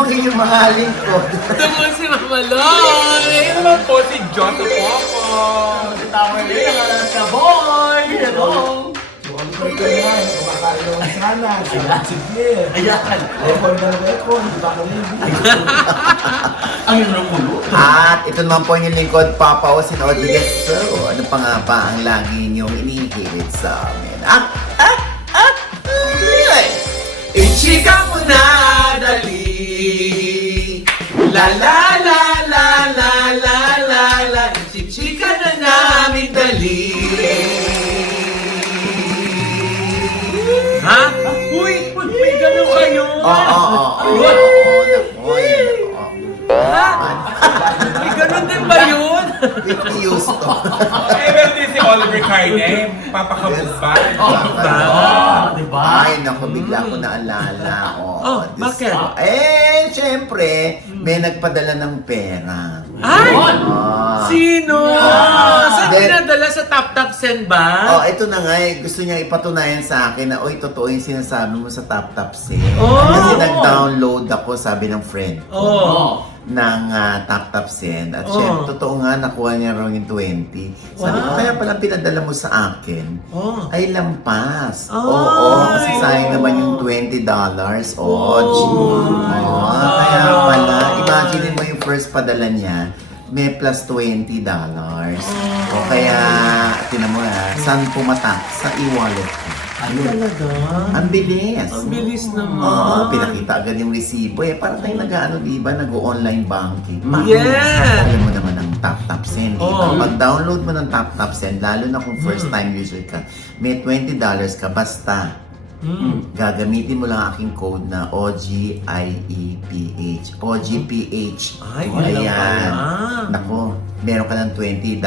ang inyong mga lingkod. Ito po si Mama Loy! Ano naman po si John sa Popo? Tama rin, nakalas ka, boy! Hello! Ito nga, kumakain sana. Sige. Ayan! Record na record, di ba ka ready? Ang iyong ulo. At ito naman po yung lingkod, Papa Osin Rodriguez. So, ano pa nga ba ang lagi niyong inihirit sa amin? Ichika mo na dali. La la la la la la la la. Ichika na namin dali. Ha? Uy! May gano'n kayo! Oo. Ha? May gano'n din ba yun? Whitney Houston. Eh, meron din si Oliver Carne, papakabog ba? Diba? Ay, naku, bigla ko naalala. Oh, Diyos bakit? ko. Siyempre, may nagpadala ng pera. Ay! Ah. Sino? Saan Then- pinadala sa Tap Send ba? Oh, ito na nga gusto niya ipatunayan sa akin na, oy, totoo yung sinasabi mo sa Tap Send. Oh! Kasi nag-download ako, sabi ng friend ko, Oh. ng Tap Send. At Oh. syempre, totoo nga, nakuha niya raw yung 20. Sabi ko, Wow. kaya pala pinadala mo sa akin, Oh. ay lampas. Ay. Oo, kasi sayang naman yung $20. Kaya pala, imagine mo yung first padala niya, may plus $20. O kaya, tinan mo saan pumatak? Sa e-wallet ko. Ay, talaga? Ang bilis. Ang bilis naman. Oo, pinakita agad yung resibo. Parang tayo nag-ano, di ba? Nag-online banking. Yeah! Alam mo naman ang Tap Send. Oo. Pag-download mo ng Tap Send, lalo na kung first time user ka, may $20 ka, basta gagamitin mo lang aking code na OGIEPH. OGPH. Ay, yun lang Ayan. pala. Nako, meron ka ng $20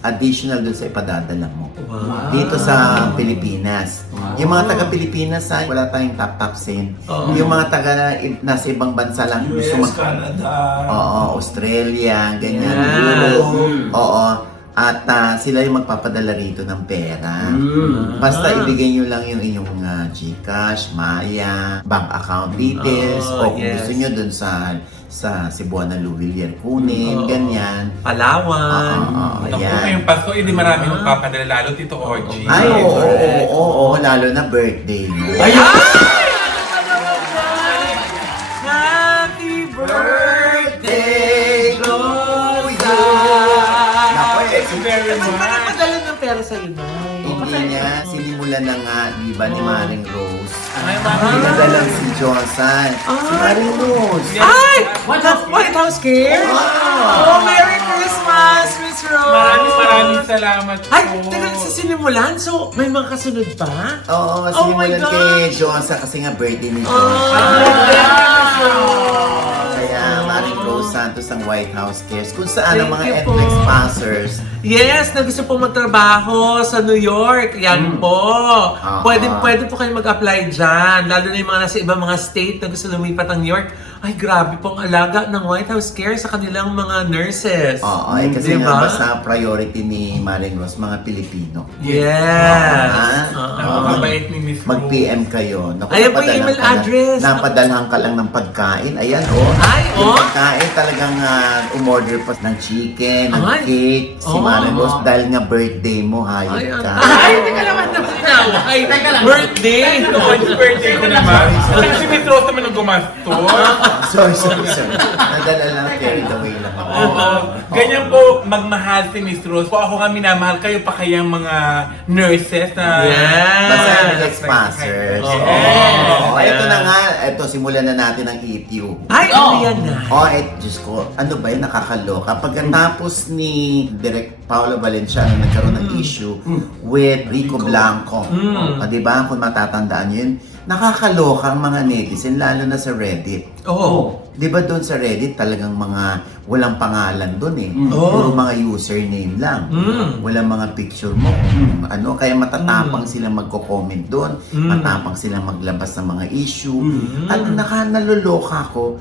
additional dun sa ipadadala mo. Wow. Dito sa Pilipinas. Yung mga taga-Pilipinas, wala tayong Tap Send. Oo. Yung mga taga nasa ibang bansa lang gusto US, Canada. Oo, Australia, ganyan. Yes. Europe. Oo. At sila yung magpapadala rito ng pera. Basta ibigay nyo lang yung inyong GCash, Maya, bank account details, o kung yes. gusto nyo dun sa Cebuana Luwilier kunin, ganyan. Palawan. Naku, Ayan. ngayong Pasko, hindi marami magpapadala, lalo Tito Orgy. Ay, oo, lalo na birthday mo. Ay! Happy birthday to you! Naku, Thank you very Ano ba much. nagpadala ng pera sa'yo, Nay? hindi niya, sinimulan na nga, di ba, ni Maring Rose. Ay, mami. Pinadala si Johnson. Si Maring Rose. Ay! White House Care? Oh, Merry Christmas, Miss Rose! Maraming salamat po. Ay, teka, sa sinimulan? So, may mga kasunod pa? Oo, Oh my sinimulan gosh! kay Johnson kasi nga birthday ni Johnson. Kaya Maring Rose Santos ang White House Cares. Kung saan ang mga Thank you NLEX po. sponsors. Yes, na gusto po magtrabaho sa New York. Yan po. Pwede po kayo mag-apply dyan. Lalo na yung mga nasa ibang mga state na gusto lumipat ng New York. Ay, grabe pong alaga ng White House Care sa kanilang mga nurses. Oo, kasi Diba? nga basta priority ni Maring Rose, mga Pilipino. Yes. Napakabait ni Miss Rose. Mag-PM kayo. Naku, Ayan po yung napadalhan email ka na- address. Napadalhan ka lang ng pagkain. Ayan, oh. Ay, Yung oh. pagkain talagang umorder pa ng chicken, ng Ay. cake, si Oh. Maring Rose dahil nga birthday mo, hayop ka. Ay, teka naman na sinaway. Birthday. Happy birthday ko naman. Kasi si Miss Rose naman ang gumastos. Sorry. Nadala lang, carried away lang ako. Oo. Ganyan po magmahal si Miss Rose. Po ako nga minamahal, kayo pa kayang mga nurses na... Yes. Basta NLEX sponsors. Yes. Oo. Ito na nga, ito, simulan na natin ang EQ. Ay, ano yan na? Diyos ko, ano ba yun, nakakaloka. Pagkatapos ni Direk Paolo Valenciano nagkaroon ng issue with Rico Blanco. Diba, kung matatandaan yun, nakakaloka ang mga netizen, lalo na sa Reddit. Oo. Di ba doon sa Reddit talagang mga walang pangalan doon eh. Oo. Puro mga username lang. Walang mga picture mo. Ano, kaya matatapang silang magko-comment doon. Matapang silang maglabas ng mga issue. At naloloka ko,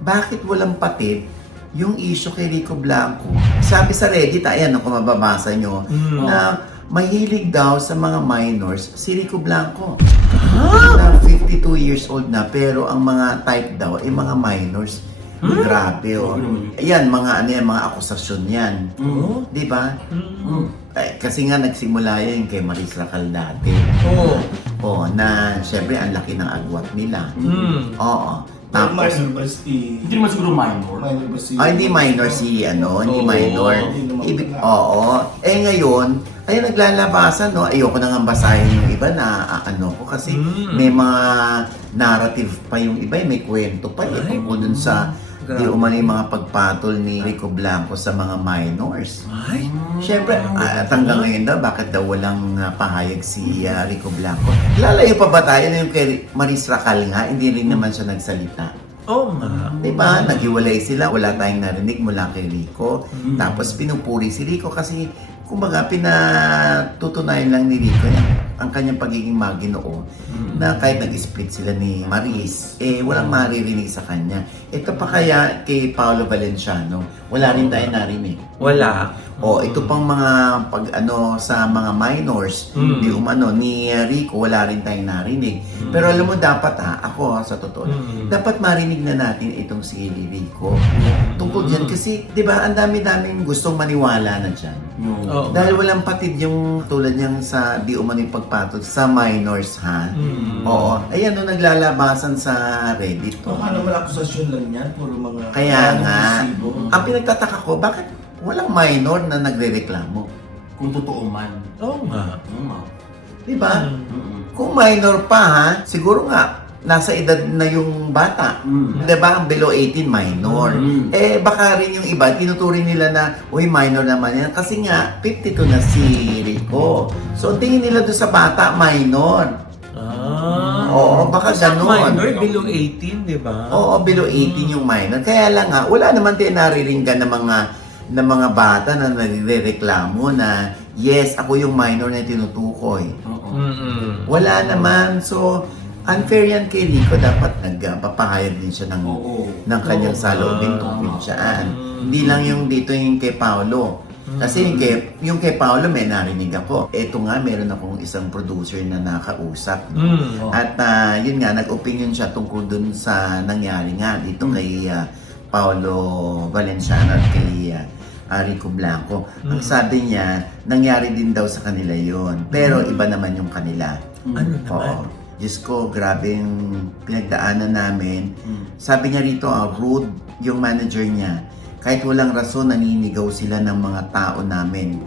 bakit walang patid yung issue kay Rico Blanco? Sabi sa Reddit, ayan ako mababasa nyo, na mahilig daw sa mga minors si Rico Blanco. Na 15 52 years old na, pero ang mga type daw ay mga minors. Grabe, oh. Ayan, mga akusasyon yan. Di ba? Kasi nga nagsimula yan kay Maris Racal dati. Oo, na syempre ang laki ng agwat nila. Oo. Tapos, minor ba si... Hindi naman siguro minor. Minor ba si... hindi minor si hindi minor. Oo. Ngayon, ay naglalabasan, no? Ayoko na nga basahin yung iba na ko kasi may mga narrative pa yung iba, may kwento pa tungkol dun sa di umano yung mga pagpatol ni Rico Blanco sa mga minors. Siyempre, at hanggang ngayon daw, bakit daw walang pahayag si Rico Blanco? Lalayo pa ba tayo na yung kay Maris Racal nga, hindi rin naman siya nagsalita. Oo nga. Diba? Naghiwalay sila, wala tayong narinig mula kay Rico. Tapos pinupuri si Rico kasi kumbaga pinatutunayan lang ni Rico ang kanyang pagiging maginoo na kahit nag-split sila ni Maris, walang maririnig sa kanya. Ito pa kaya kay Paolo Valenciano, wala rin tayo narinig. Wala. Ito pang mga sa mga minors, di umano ni Rico, wala rin tayong narinig. Pero alam mo dapat ako sa totoo, dapat marinig na natin itong si Rico. Tungkol diyan kasi 'di ba, ang dami-daming gustong maniwala na diyan. Dahil walang patid yung tulad niyang sa di umano yung pagpatol sa minors Oo. Ayan naglalabasan sa Reddit. Baka naman akusasyon lang yan, puro mga... Kaya nga, resibo. ang pinagtataka ko, bakit walang minor na nagrereklamo? Kung totoo man. Oo nga. Di ba? Kung minor pa siguro nga, nasa edad na yung bata. Di ba? Ang below 18, minor. Baka rin yung iba, tinuturing nila na, uy, minor naman yan. Kasi nga, 52 na si Rico. So, tingin nila doon sa bata, minor. Oo, baka ganun. Minor, below 18, di ba? Oo, below 18 yung minor. Kaya lang nga, wala naman tayo nariringgan ng mga bata na nagrereklamo na, yes, ako yung minor na tinutukoy. Wala naman. So, unfair yan kay Rico. Dapat nagpapahayag din siya ng kanyang saloobin tungkol siyaan. Hindi lang yung dito yung kay Paolo. Kasi yung kay Paolo may narinig ako. Eto nga, meron akong isang producer na nakausap. At yun nga, nag-opinion siya tungkol dun sa nangyari nga dito kay Paolo Valenciano at kay Rico Blanco. Ang sabi niya, nangyari din daw sa kanila yon, pero iba naman yung kanila. Ano naman? Diyos ko, grabe yung pinagdaanan namin. Sabi niya rito, rude yung manager niya. Kahit walang rason, naninigaw sila ng mga tao namin.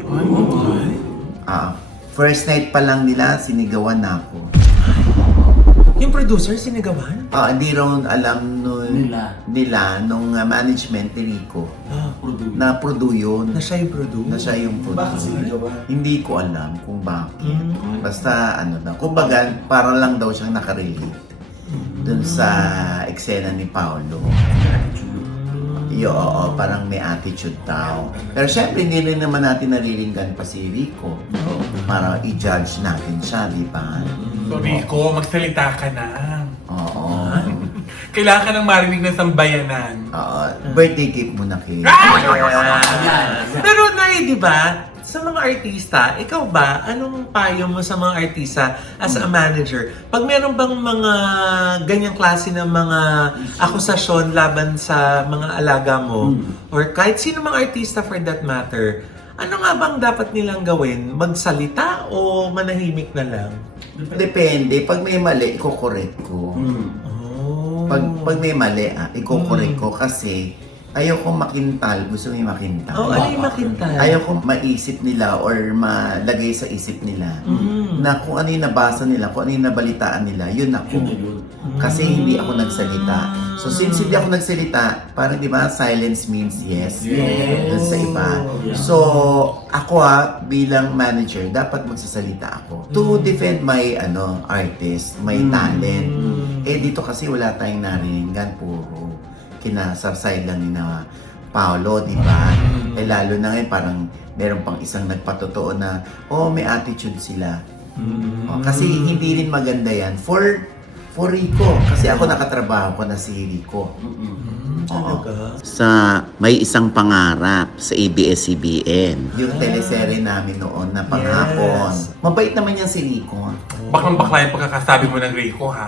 First night pa lang nila, sinigawan na ako. Yung producer, sinigawan? Hindi raw alam nila nung management ni Rico na Produ yun. Na siya yung producer? Na siya yung Bakit producer. sinigawan? Hindi ko alam kung bakit. Basta kumbaga, para lang daw siyang nakarelate dun sa eksena ni Paolo. Parang may attitude daw. Pero syempre, hindi rin naman natin nariringgan pa si Rico para i-judge natin siya, di ba? So Rico, magsalita ka na. Oo. Kailangan ka nang marinig ng sambayanan. Birthday cake muna kay Pero di ba, sa mga artista, ikaw ba, anong payo mo sa mga artista as a manager? Pag meron bang mga ganyang klase ng mga akusasyon laban sa mga alaga mo, or kahit sino mga artista for that matter, ano nga bang dapat nilang gawin? Magsalita o manahimik na lang? Depende. Pag may mali, iko-correct ko. Pag may mali, iko-correct ko kasi ayoko makintal. Gusto mo yung makintal? Ano yung makintal? Ayoko maisip nila or malagay sa isip nila na kung ano yung nabasa nila, kung ano yung nabalitaan nila, yun ako. Kasi hindi ako nagsalita. So since hindi ako nagsalita, parang di ba, silence means yes. Dun sa iba. So ako bilang manager, dapat magsasalita ako to defend my artist, my talent. Dito kasi wala tayong nariningan, puro kinasarsay lang ni na Paolo, di ba? Lalo na ngayon, parang meron pang isang nagpatotoo na, may attitude sila. Kasi hindi rin maganda yan. For For Rico. Kasi ako nakatrabaho ko na si Rico. Talaga? Sa May Isang Pangarap sa ABS-CBN. Yung teleserye namin noon na panghapon. Yes. Mabait naman yan si Rico. Bakang bakla yung pagkakasabi mo ng Rico, ha?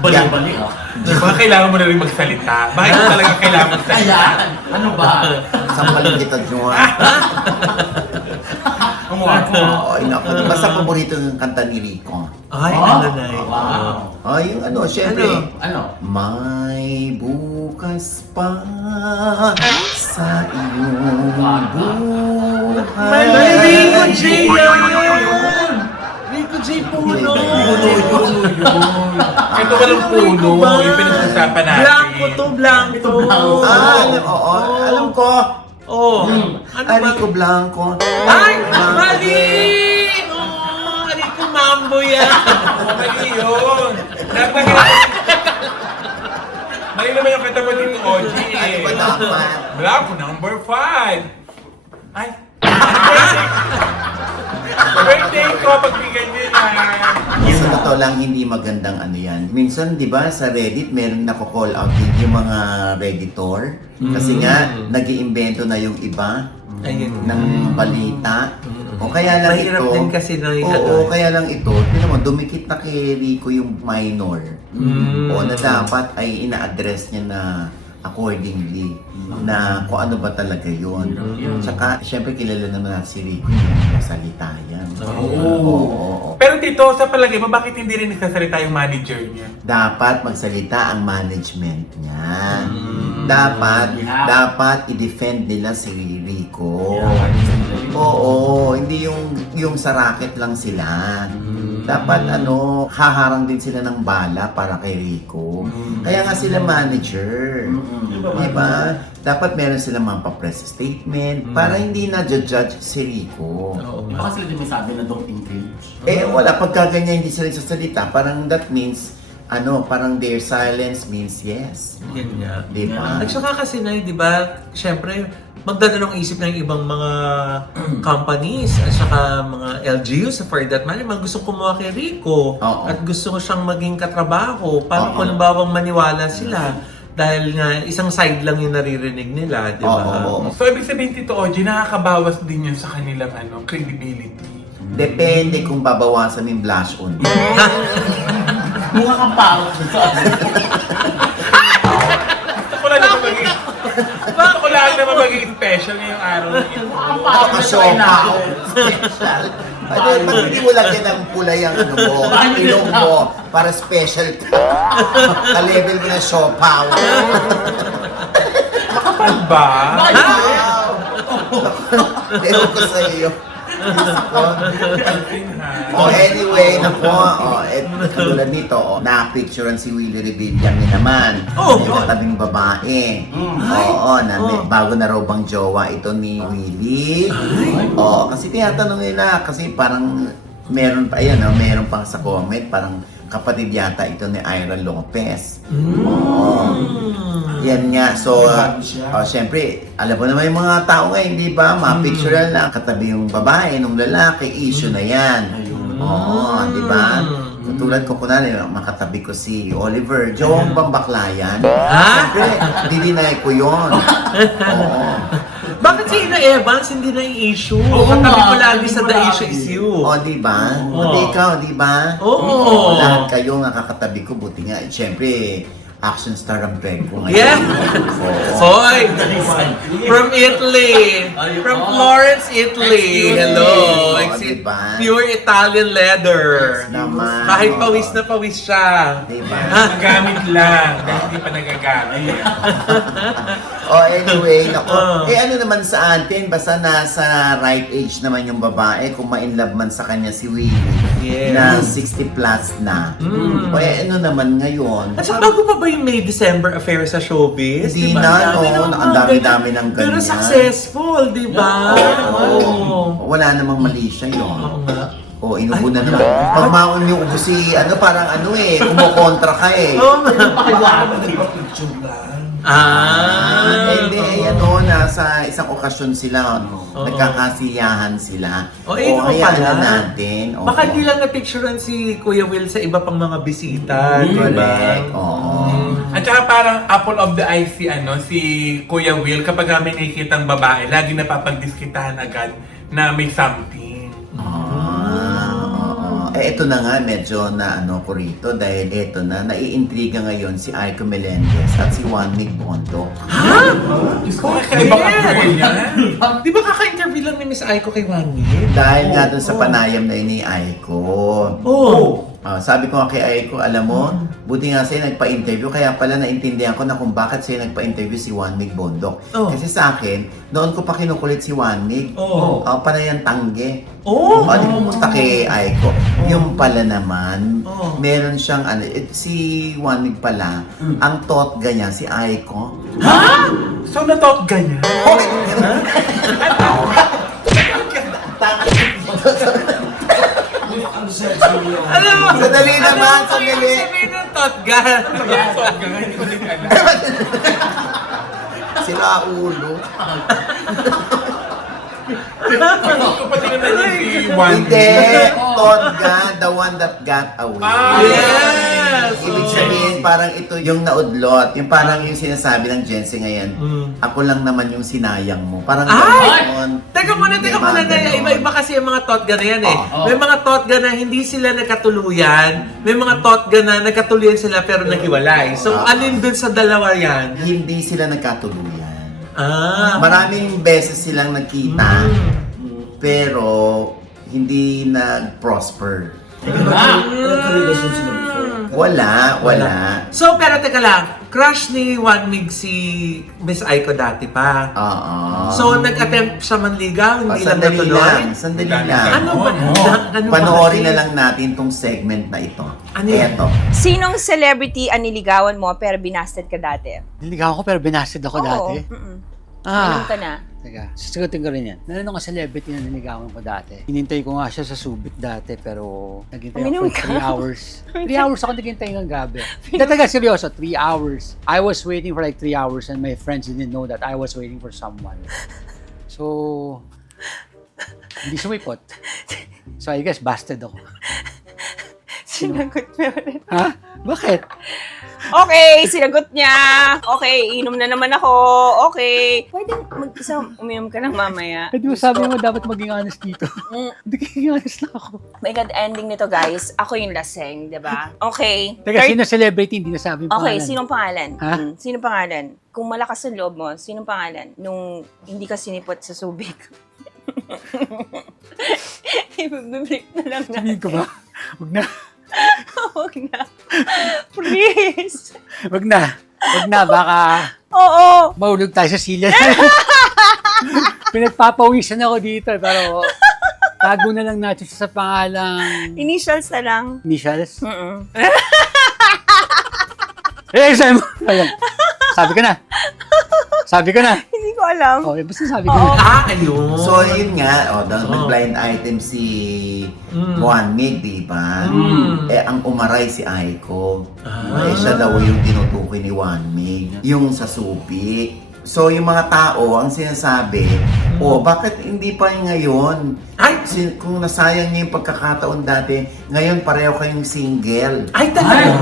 Bali-bali ah. Baka kailangan mo na rin magsalita. Bakit mo talaga kailangan magsalita? Ayan! Ano ba? Sampalin kita, Joa. Ang wako. Ay, naku. Basta paborito yung kanta ni Rico. Ay, Ah, ano na yun? wow. Ay, yung ano, syempre. Ano? May bukas pa sa iyong buhay. May Rico J yan! Rico J Puno! Ito walang puno. Yung pinag-usapan natin. Blanco to, blanco. Oo, alam ko. Oh. Ano ba? Rico Blanco. Ay! Blanco Mali! din. Oh, Rico Mambo yan. Mali yun. Mali naman yung kanta mo dito, OG. Ano ba dapat? Bravo, number 5. Ay. Birthday ko, pagbigay nyo yan. Sa totoo lang, hindi magandang ano yan. Minsan, di ba, sa Reddit, meron nako-call out din yung mga Redditor. Kasi nga, nag-iimbento na yung iba Ayun. ng balita. O kaya lang Mahirap ito. din kasi na yung Oo, ano. kaya lang ito. Tignan mo, dumikit na kay Rico yung minor. O na dapat ay ina-address niya na accordingly na kung ano ba talaga yun. Tsaka, syempre kilala naman natin si Rico yung salita yan. Oo. Pero dito, sa palagay mo, bakit hindi rin nagsasalita yung manager niya? Dapat magsalita ang management niya. Yeah. Dapat i-defend nila si Rico. Oo, hindi yung sa racket lang sila. Dapat haharang din sila ng bala para kay Rico. Kaya nga sila manager. Diba? Dapat meron silang press statement para hindi na judge si Rico. Oo nga. Baka sila din may sabi na don't engage. Wala, pagka ganyan hindi sila sasalita, parang that means, parang their silence means yes. Yun nga. Diba? At saka kasi na, di ba, syempre, magdadalawang isip ng ibang mga companies at saka mga LGUs for that matter, mga gustong kumuha kay Rico Oo. at gusto ko siyang maging katrabaho. Paano Oo. kung halimbawa maniwala sila? Dahil nga, isang side lang yung naririnig nila, di ba? Oo. So, ibig sabihin, Tito OG, nakakabawas din yun sa kanilang credibility. Depende kung babawasan yung blush on. Mukha kang parang sa Gusto ko lang naman maging... Gusto ko lang naman maging special ngayong araw na yun. Mukha kang parang na sa Pakasyoka. Special. Ba't hindi mo lagyan ng kulay ang ilong mo para special ka? Ka-level mo na siopaw. Makapal ba? Ewan ko sa iyo. Pansin, ha? Anyway, katulad nito, na-picturean si Willie Revillame naman. Oh! Yung katabing babae. Oo, bago na raw bang jowa ito ni Willie. Oo, kasi tinatanong nila, kasi parang meron pa sa comment, parang kapatid yata ito ni Ira Lopez. Oo. Yan nga. So, syempre, alam mo naman yung mga tao ngayon, di ba? Mapicture lang, katabi yung babae, nung lalaki, issue na yan. Oo, di ba? Tulad ko kunwari, makatabi ko si Oliver, Jong Bambakla yan. Ha? Siyempre, di-deny ko yun. Oo. Bakit si Ina Evans hindi na i-issue? Oo Katabi nga, mo lagi hindi sa mo The lagi. Issue Is You. O, di ba? Oo. Buti ikaw, di ba? Oo. Lahat kayo nakakatabi ko, buti nga. Siyempre, action star ang trend ko ngayon. Yeah. Oo. Hoy! From Italy! From Florence, Italy! Hello! Excuse me. Diba? Pure Italian leather. Naman. Kahit Oo. pawis na pawis siya. Diba? Nagamit lang. Dahil hindi pa nagagamit. Anyway, nako. Ano naman sa atin, basta nasa right age naman yung babae, kung ma-inlove man sa kanya si Willie, Yes. na 60 plus na. Ano naman ngayon? At saka bago pa ba yung May-December affair sa showbiz? Hindi Diba? na, Dami no? ng mga Ang dami-dami ganyan. ng Pero ganyan. successful, di ba? Oo. Wala namang mali siya yun. Oo nga. Inubo na naman. Pag maun yung ubo si, parang kumukontra ka eh. Oo nga. Pakiwala mo nagpa-picture lang. Ah! Hindi, nasa isang okasyon sila, nagkakasiyahan sila. yun naman hayaan pala. na natin. Oo. Baka hindi lang na-picturean si Kuya Will sa iba pang mga bisita, di ba? Correct. Oo. At saka parang apple of the eye si Kuya Will, kapag may nakikitang babae, lagi napapagdiskitahan agad na may something. Oo. Ito na nga, medyo na ko rito dahil ito na, naiintriga ngayon si Aiko Melendez at si Juan Mig Bondo. Diyos ko, kakaibang apple niya. Di ba kaka-interview lang ni Miss Aiko kay Wani? Dahil nga dun sa panayam na yun ni Aiko. Sabi ko nga kay Aiko, alam mo, buti nga sa'yo nagpa-interview, kaya pala naintindihan ko na kung bakit sa'yo nagpa-interview si Juan Mig Bondok. Kasi sa akin, noon ko pa kinukulit si Juan Mig. Panayang tangge. Di pumunta kay Aiko. Yung pala naman, meron siyang, si Juan Mig pala, ang totga niya, si Aiko. Ha? So, natot ganyan? Ano sa Julia? Alam mo, Sandali naman, sandali. Ano sabihin ng totgan? Natot ganyan, hindi ko din alam. Sila ulo. Hindi ko pa tinanong si Juan. Hindi, totga, the one that got away. Yes! Ibig sabihin, parang ito yung naudlot. Yung parang yung sinasabi ng Jensen ngayon, ako lang naman yung sinayang mo. Parang gano'n. Teka muna, iba-iba kasi yung mga totga na yan eh. May mga totga na hindi sila nagkatuluyan, may mga totga na nagkatuluyan sila pero naghiwalay. So, alin dun sa dalawa yan? Hindi sila nagkatuluyan. Maraming Maraming beses silang nagkita, pero hindi nag-prosper. Nagka-relasyon sila before. Wala. So, pero teka lang, crush ni Juan Mig si Miss Aiko dati pa. Oo. So, nag-attempt siya manligaw, hindi lang Sandali natuloy? lang, sandali lang. Ano ba? Ano ba Panoorin kasi? na lang natin tong segment na ito. Ano yan? Eto. Sinong celebrity ang niligawan mo pero binasted ka dati? Niligaw ko pero binasted ako dati. Inom ka na? Teka, sasagutin ko rin yan. Meron akong celebrity na niligawan ko dati. Hinintay ko nga siya sa Subic dati pero naghintay ako Uminom for ka? 3 hours. 3 hours ako naghintay ng grabe. Teka, seryoso, 3 hours. I was waiting for like 3 hours and my friends didn't know that I was waiting for someone. So, hindi sumipot. So I guess busted ako. Sinagot mo rin. Ha? Bakit? Okay, sinagot niya. Okay, inom na naman ako. Okay. Pwede mag-isa uminom ka lang mamaya. Eh, di ba sabi mo dapat maging honest dito? Hindi maging honest na ako. My God, ending nito guys. Ako yung laseng, di ba? Okay. Teka, sino celebrity? Hindi nasabi yung Okay, pangalan. sinong pangalan? Ha? Sinong pangalan? Kung malakas ang loob mo, sinong pangalan? Nung hindi ka sinipot sa Subic. Ibibigay na lang na. Sabihin ko ba? Huwag na. Huwag na. Please. Wag na. Baka Oo. mahulog tayo sa silya. Pinagpapawisan ako dito, pero tago na lang natin sa pangalang Initials na lang. initials. Mm-mm. Sabi mo. Ayan. Sabi ko na. Hindi ko alam. Oh, basta sabi ko na. Ayun. So, yun nga, nag-blind item si Juan Mig, di ba? Ang umaray si Aiko. Siya daw yung tinutukoy ni Juan Mig. Yung sa Subic. So, yung mga tao, ang sinasabi, bakit hindi pa ngayon? Kung nasayang niyo yung pagkakataon dati, ngayon pareho kayong single. Ay, talaga?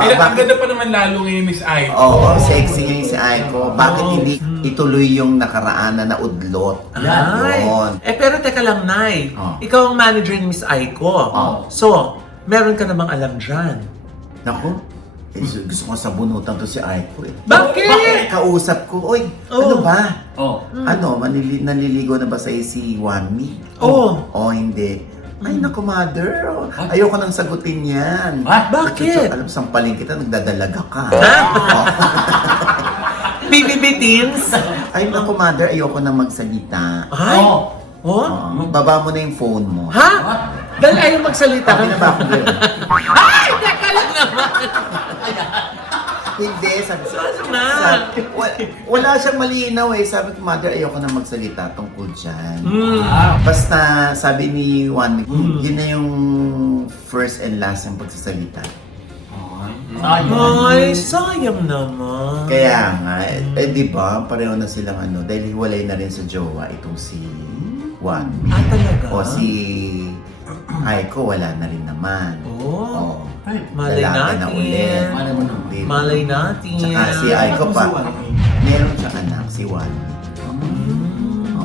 Ang ganda pa naman lalo ngayon, Miss Aiko. Oo, sexy ngayon si Aiko. Bakit hindi ituloy yung nakaraan na naudlot? Yun. Pero teka lang, Nay. Ikaw ang manager ni Miss Aiko. So, meron ka namang alam dyan. Naku, gusto ko sabunutan to si Aiko eh. Bakit? Kausap ko, ano ba? Nanliligaw na ba sa'yo si Juan Mig? Hindi. Ay, naku, mother. Ayoko nang sagutin yan. Bakit? Alam, sampaling kita, nagdadalaga ka. PBB Teens? Ay, naku, mother, ayoko nang magsalita. Ay? Baba mo na yung phone mo. Ha? Dahil ayaw magsalita ka. Sabi na ba ako yun? Ay! Teka lang naman! Hindi, sabi na? wala siyang malinaw eh. Sabi ko, mother, ayoko na magsalita tungkol dyan. Basta, sabi ni Juan, yun na yung first and last ng pagsasalita. Ay, sayang naman. Kaya nga, di ba, pareho na silang ano, dahil hiwalay na rin sa jowa itong si Juan. Ah, talaga? O si Aiko, wala na rin naman. Oh. Oo. Malay Lalaki na natin. ulit. Malay mo naman. Diba? Malay natin. Tsaka si Aiko pa, meron siyang anak, si Juan.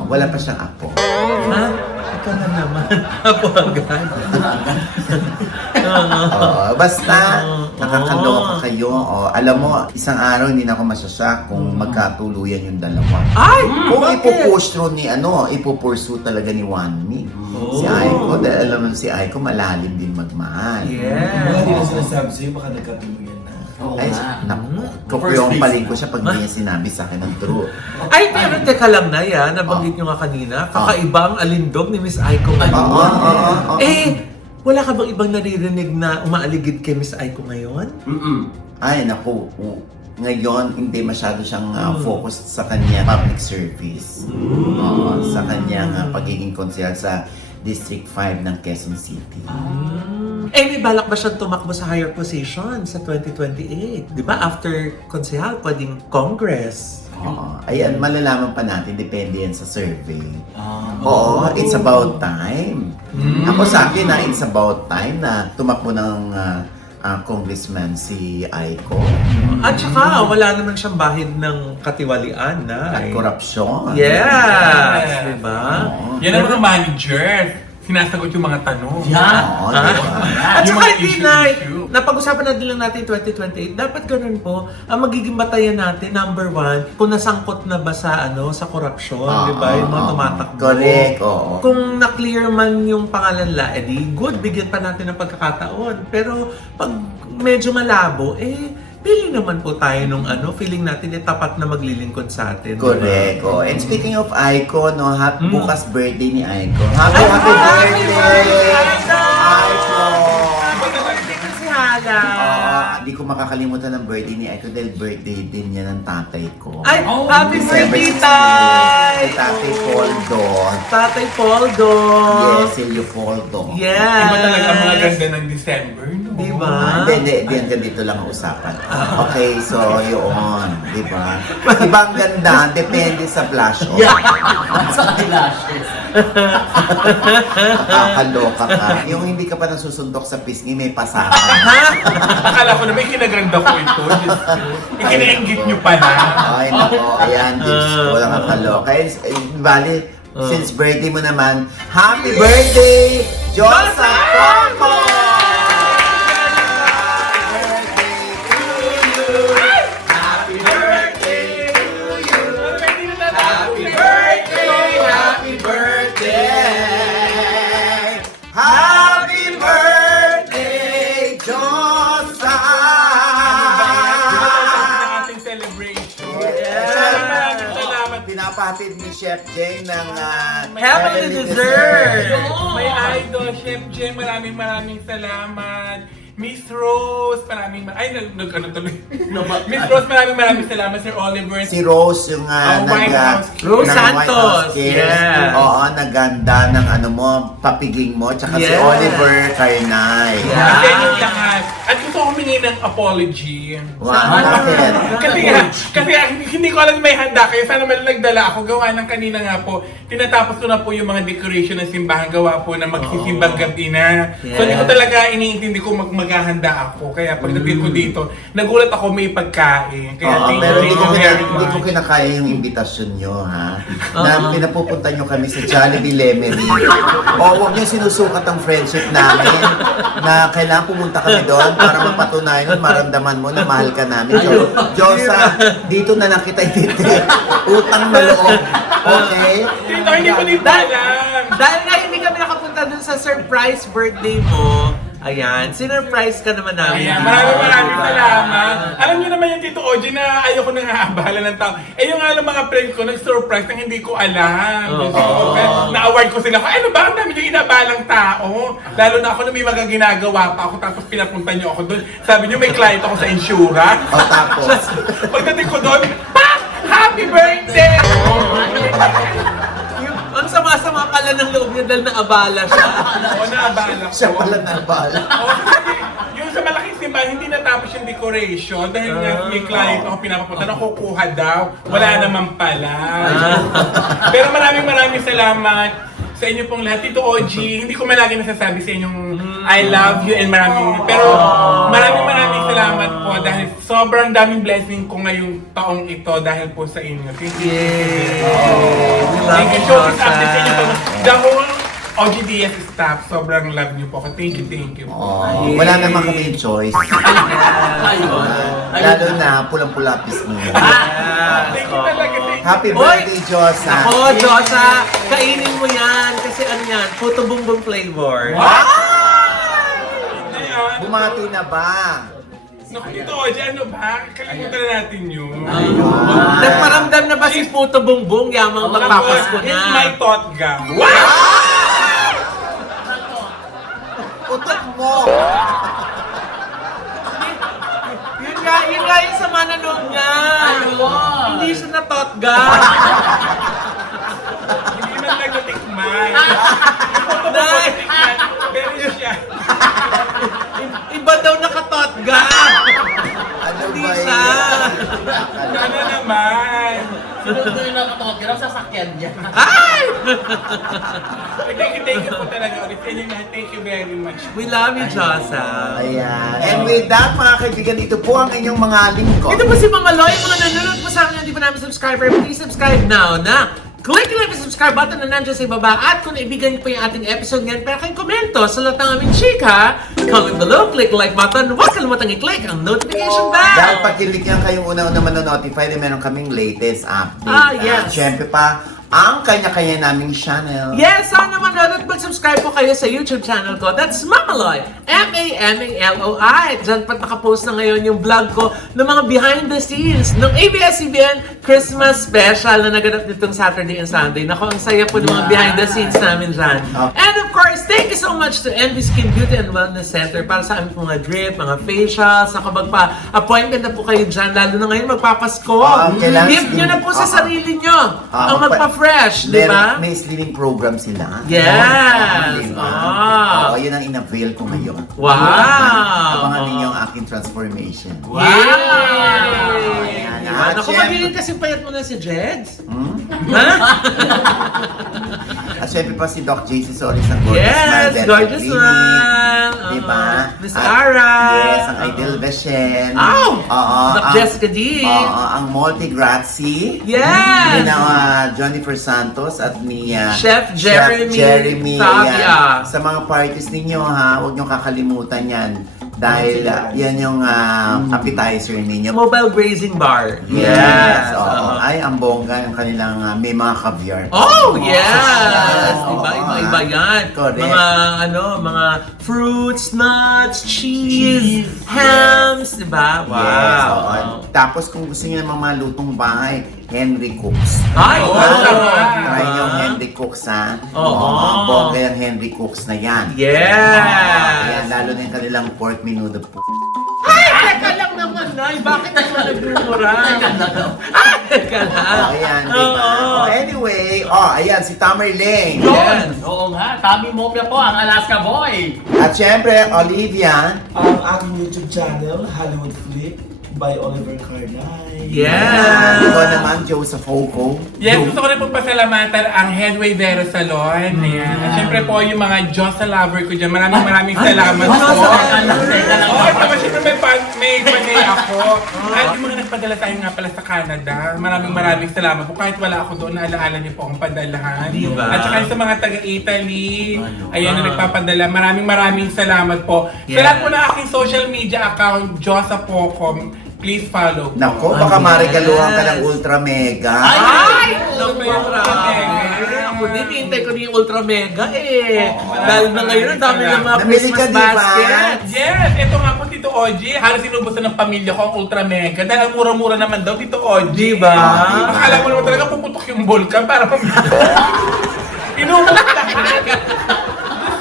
Wala pa siyang apo. Ha? Ikaw na naman. Apo agad. Basta, nakakaloka kayo. Alam mo, isang araw hindi na ako masasyak kung magkatuluyan yung dalawa. Ay! Kung Bakit? ipupush through ni ipupursue talaga ni Wanmi. Si Aiko, dahil alam mo si Aiko malalim din magmahal. Wala din Yeah. na sinasabi sa'yo, baka nagkatuluyan na. Ay, naku, kukuyompalin ko siya pag hindi niya sinabi sa akin ng truth. Ay, pero teka lang na yan. Nabanggit nyo nga kanina. Kakaiba ang alindog ni Miss Aiko ngayon. Oo. Wala ka bang ibang naririnig na umaaligid kay Miss Aiko ngayon? Ay, naku, ngayon hindi masyado siyang focused sa kanya public service. Oo, sa kanyang pagiging konsehal sa District 5 ng Quezon City. May balak ba siyang tumakbo sa higher position sa 2028? Di ba after konsehal, pwedeng Congress? Oo. Ayan, malalaman pa natin. Depende yan sa survey. Oo, it's about time. Ako sa akin it's about time na tumakbo ng congressman si Aiko. At saka, wala naman siyang bahid ng katiwalian na. At korupsyon. Yes! Di ba? Oo. Yan ang mga managers. Sinasagot yung mga tanong. Oo, diba? At Yung saka mga hindi na, issue. napag-usapan na din lang natin 2028, dapat ganun po, ang magiging batayan natin, number one, kung nasangkot na ba sa, sa korupsyon, di ba? Yung mga tumatakbo. Correct, oo. Kung na-clear man yung pangalan la, edi good, bigyan pa natin ng pagkakataon. Pero pag medyo malabo, pili naman po tayo nung feeling natin tapat na maglilingkod sa atin. Correct. Oh. And speaking of Aiko, bukas birthday ni Aiko. Happy Happy birthday! Aiko! Happy birthday ko si Hala! Hindi ko makakalimutan ng birthday ni Aiko dahil birthday din niya ng tatay ko. Ay, happy birthday, December 16. Tay! Si Tatay Poldo. Tatay Poldo! Yes, Silvio Poldo. Yes! Iba talaga ang mga ganda ng December, no? Di ba? Hindi, hanggang dito lang ang usapan. Okay, so yun, di ba? Iba ang ganda, depende sa blush on. Sa eyelashes. Nakakaloka ka. Yung hindi ka pa nasusuntok sa pisngi, may pasakan. Akala ko na may kinaganda ko ito. Diyos ko. Ikinainggit nyo pa na. Ay, nako, ayan, Diyos ko, walang kakaloka. Bali, since birthday mo naman, happy birthday, Josa Coco! Happy birthday, Josa! Ang ating celebration. Maraming salamat. Pinapatid ni Chef Jane ng Heavenly Dessert! May idol, Chef Jen, maraming salamat. Miss Rose, tuloy. Miss Rose, maraming salamat. Sir Oliver. Si Rose yung White House Kids. Rose ng Santos. White House Kids. Yes. Oo, naganda ng papiging mo. Tsaka si Yes. Oliver Carnay. Yeah. Kasi yung lahat. At gusto ko humingi ng apology. Wow, bakit? Kasi hindi ko alam may handa kayo. Sana man nagdala ako. Gawa ng kanina nga po. Tinatapos ko na po yung mga decoration ng simbahan. Gawa po na magsisimbang gabi na. So hindi ko talaga iniintindi kung maghahanda ako. Kaya pagdating ko dito, nagulat ako may pagkain. Kaya Oo, thank pero you very hindi ko much. kinakaya yung imbitasyon nyo, ha? Na pinapupunta nyo kami sa Jollibee Lemery. O, huwag nyo sinusukat ang friendship namin na kailangan pumunta kami doon para mapatunayan at maramdaman mo na mahal ka namin. So, Diyosa, dito na lang kita ititip. Utang na loob. Okay? Dito, hindi ko dito alam. Dahil nga hindi kami nakapunta dun sa surprise birthday mo, ayan, sinurprise ka naman namin. Ayan, dito. maraming salamat. Alam niyo naman yung Tito Oji na ayoko nang aabala ng tao. Yung alam mga friend ko, nag-surprise nang hindi ko alam. Diyos ko. Kaya na-award ko sila. Ano ba? Ang dami yung inabalang tao. Lalo na ako na may mga ginagawa pa ako tapos pinapunta niyo ako doon. Sabi niyo may client ako sa insurance. O, tapos. Pagdating ko doon, Pak! Happy birthday! Ang sama-sama pala ng loob niya dahil naabala siya. Oo, naabala ko. Siya pala nabala. Oo, kasi yung sa malaking simbahan, hindi natapos matapos yung decoration, dahil nga may client ako pinapapunta, nakukuha daw. Wala naman pala. Pero maraming salamat sa inyo pong lahat. Tito OG, hindi ko malagi nasasabi sa inyong I love you and maraming salamat po dahil sobrang daming blessing ko ngayong taong ito dahil po sa inyo. Thank you. Thank you. Show this update sa inyo. The whole OGDS staff, sobrang love niyo po. Thank you. Wala naman kami yung choice. Lalo na pulang-pulapis mo yan. Thank you talaga. Happy birthday, Josa. Ako, Josa, kainin mo yan. Kasi ano yan, puto bumbong flavor. Bumati na ba? Naku, Tito OG, ano ba? Kalimutan na natin yun. Nagparamdam na ba si puto bumbong yamang magpapasko na? It's my thought gum. Utot mo! Yun nga yung sama na loob niya. Hindi siya na-totga. Hindi man lang natikman. Nay, Pero yun siya. iba daw nakatotga. Ano Hindi ba siya. Sana naman. Sunod yung nakatawag ka ng sasakyan niya. Ay! Thank you po talaga ulit sa inyo lahat. Thank you very much. We love you, Josa. Ayan. And with that, mga kaibigan, ito po ang inyong mga lingkod. Ito po si Mama Loy, mga nanonood po sa akin, hindi pa namin subscriber, please subscribe now na click lang yung subscribe button na nandiyan sa ibaba at kung naibigan niyo po yung ating episode ngayon, pero kayong komento sa lahat ng aming chika, comment below, click like button, huwag kalimutang i-click ang notification bell. Dahil pag kilik yan kayong una-una manonotify na meron kaming latest update. Ah, yes. At syempre pa, ang kanya-kanya naming channel. Yes, sana manood at mag-subscribe po kayo sa YouTube channel ko. That's Mamaloy. M-A-M-A-L-O-I. Diyan pa nakapost na ngayon yung vlog ko ng mga behind the scenes ng ABS-CBN Christmas special na naganap nitong Saturday and Sunday. Naku, ang saya po ng mga behind the scenes namin dyan. And of course, thank you so much to Envy Skin Beauty and Wellness Center para sa aming mga drip, mga facials, saka magpa-appointment na po kayo dyan. Lalo na ngayon magpapasko. kailangan Gift nyo na po sa sarili nyo. Ang magpa-fresh, di ba? May streaming program sila. Yes! Diba? Ah. Oo, yun ang in-avail ko ngayon. Wow! Abangan ninyo ang aking transformation. Wow! Ayan. At Naku, syempre- magiging kasi payat mo na si Jeds. At syempre pa si Doc JC Solis ng Gorgeous Yes! Smile Gorgeous Clinic. one! Diba? Miss At- Ara! Yes, ang Idel Veshen. Ow! Oo. Doc ang- Jessica D. Oo, ang Multi Grazie. Yes! Ni na Jennifer Santos at ni Chef Jeremy Jeremy. Tapia. Ayan. Sa mga parties ninyo ha, huwag nyo kakalimutan yan. Dahil yan yung appetizer ninyo. Mobile Grazing Bar. Yes. Oo. Ay, ang bongga yung kanilang may mga caviar. Oh, yes! Oo. Iba yan. Correct. Mga fruits, nuts, cheese, hams, di ba? Wow. Yes. Oo. Tapos kung gusto niyo ng mga lutong bahay, Henry Cooks. Ay, Oo, wow. tama. Try yung Henry Cooks ha. Oo. Bongga yung Henry Cooks na yan. Yes! Ayan, lalo na yung kanilang pork menudo po. Ay, teka lang naman, Nay. Bakit ako nagmumura? Teka lang. Ayan, di ba? Oo. Oh, anyway, ayan, si Tamerlane. Yes. Oo nga, Tami Mopia po, ang Alaska Boy. At syempre, Olivia. Ang aking YouTube channel, Hollywood Flip by Oliver Carnay. Yes. Ikaw naman, Joseph Oco. Yes, gusto ko rin pong pasalamatan ang Headway Vero Salon. Ayan. At syempre po yung mga Diyos sa lover ko dyan. Maraming salamat po. Teka lang. Oo, tama, syempre may panay ako. At yung mga nagpadala tayo nga pala sa Canada, maraming salamat po. Kahit wala ako doon, naalaala niyo po akong padalahan. Diba? At saka yung sa mga taga-Italy, ayan na nagpapadala. Maraming salamat po. Sa Yeah. lahat po ng aking social media account, Diyos sa Pocom, please follow po. Nako, baka marigaluhan ka ng ultra mega. Ay! Ano ba yung Ultra Mega? Ako din, hintay ko na yung Ultra Mega eh. Dahil na ngayon, ang dami ng mga Namili ka, Christmas di ba? basket. Yes! Ito nga po, Tito Oji. Halos sinubusan ng pamilya ko ang Ultra Mega. Dahil ang mura-mura naman daw, Tito Oji. Di ba? Akala mo naman talaga puputok yung volcan para Inubos lahat.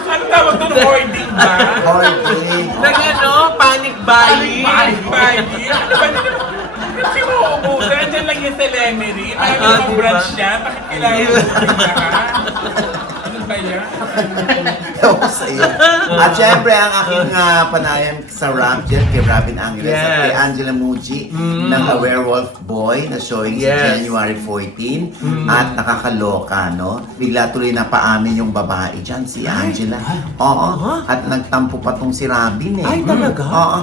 Ano tawag doon? Hoarding ba? Hoarding. Nag panic buying. Panic buying? Ano ba nila? Kasi mauubusan. Andyan lang yung sa Lemery. Parang Ah, yung diba? branch niya. Bakit kailangan mo lahat? ba yan? Ewan sa iyo. At syempre, ang aking panayam sa rap dyan kay Robin Angeles at Yes. kay Angela Muji ng A Werewolf Boy na showing Yes. sa January 14. At nakakaloka, no? Bigla tuloy na paamin yung babae dyan, si Angela. Oo. At nagtampo pa tong si Robin eh. Ay, talaga? Oo.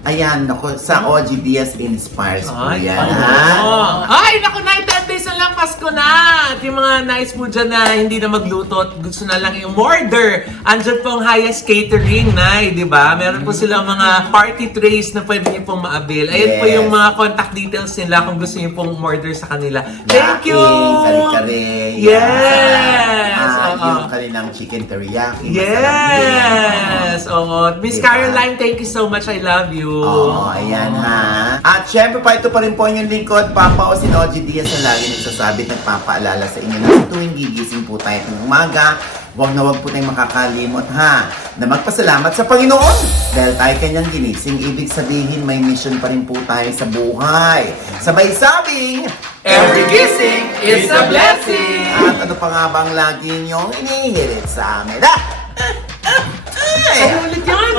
Ayan, naku, sa OG Diaz Inspires po Ay, yan, oo. ha? Ay, naku, 10 days na lang, Pasko na! At yung mga nice po dyan na hindi na magluto at gusto na lang yung order. Andyan po ang Highest Catering, Nay, di ba? Meron po silang mga party trays na pwede niyo pong ma-avail. Ayan po Yes. yung mga contact details nila kung gusto niyo pong order sa kanila. Thank you! Kare-kare. Yes! Oo. Yung kanilang chicken teriyaki. masarap din. Yes! Oo. Miss Diba? Caroline, thank you so much. I love you. Oo, ayan ha. At syempre pa, ito pa rin po yung lingkod, Papa o si OG Diaz na lagi nagsasabi at nagpapaalala sa inyo na tuwing gigising po tayo ng umaga, huwag na huwag po tayong makakalimot ha, na magpasalamat sa Panginoon. Dahil tayo kanyang ginising, ibig sabihin may mission pa rin po tayo sa buhay. Sabay sabing, Every gising is a blessing! At ano pa nga bang lagi niyong inihirit sa amin? Ano ulit yan?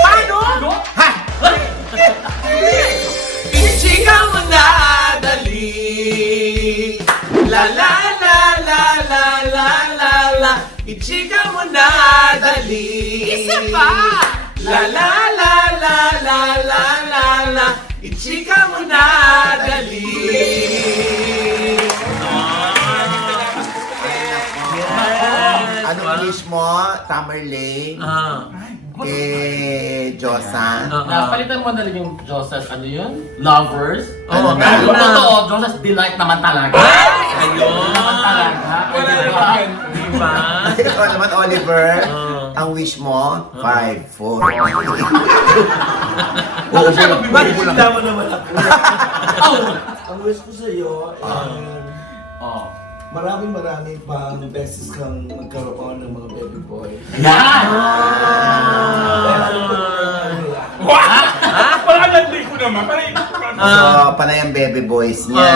Paano? Ha! Ichika mo na dali. La la la la la la la la. Ichika mo na dali. Isa pa. La la la la la la la la. Ichika mo na dali. Ano wish mo, Tamerlane? Ah. Kay Josa? Napalitan mo na rin yung Joseph, ano yun? Lovers? Oo, Ano meron Yung na. totoo, Joseph Delight naman talaga. Ay, ayun. Naman talaga. Wala Di na ba? yan. Diba? Ikaw naman, Oliver, Oo. ang wish mo, 5, 4. Bakit mo naman ako? Oh! Ang wish ko sa'yo, Oh. maraming pang beses kang magkaroon ng mga baby boy. Yan! Dahil alam ko naman nila. Parang nandi ko naman. So, panay ang baby boys niya.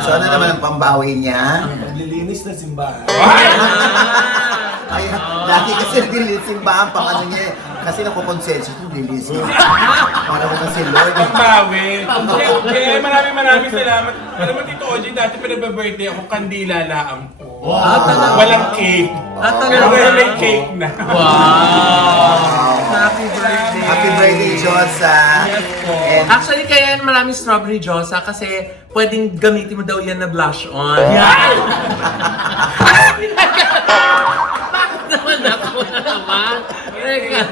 So, ano naman ang pambawi niya? Maglilinis na simbahan. Ay, lagi kasi nililis simbahan pang ano niya. Kasi nakukonsensus yung lilis niya. Para mo si Lord. Pambawi. Kaya maraming salamat. Alam mo, Tito Oji, dati pinag-birthday ako, kandila laang po. talaga? Walang cake. Pero ngayon may cake na. Wow! Happy birthday! Happy birthday, Josa. Yes po. And Actually, kaya yan maraming strawberry josa kasi pwedeng gamitin mo daw yan na blush on. Yan! Bakit naman ako na naman? Teka.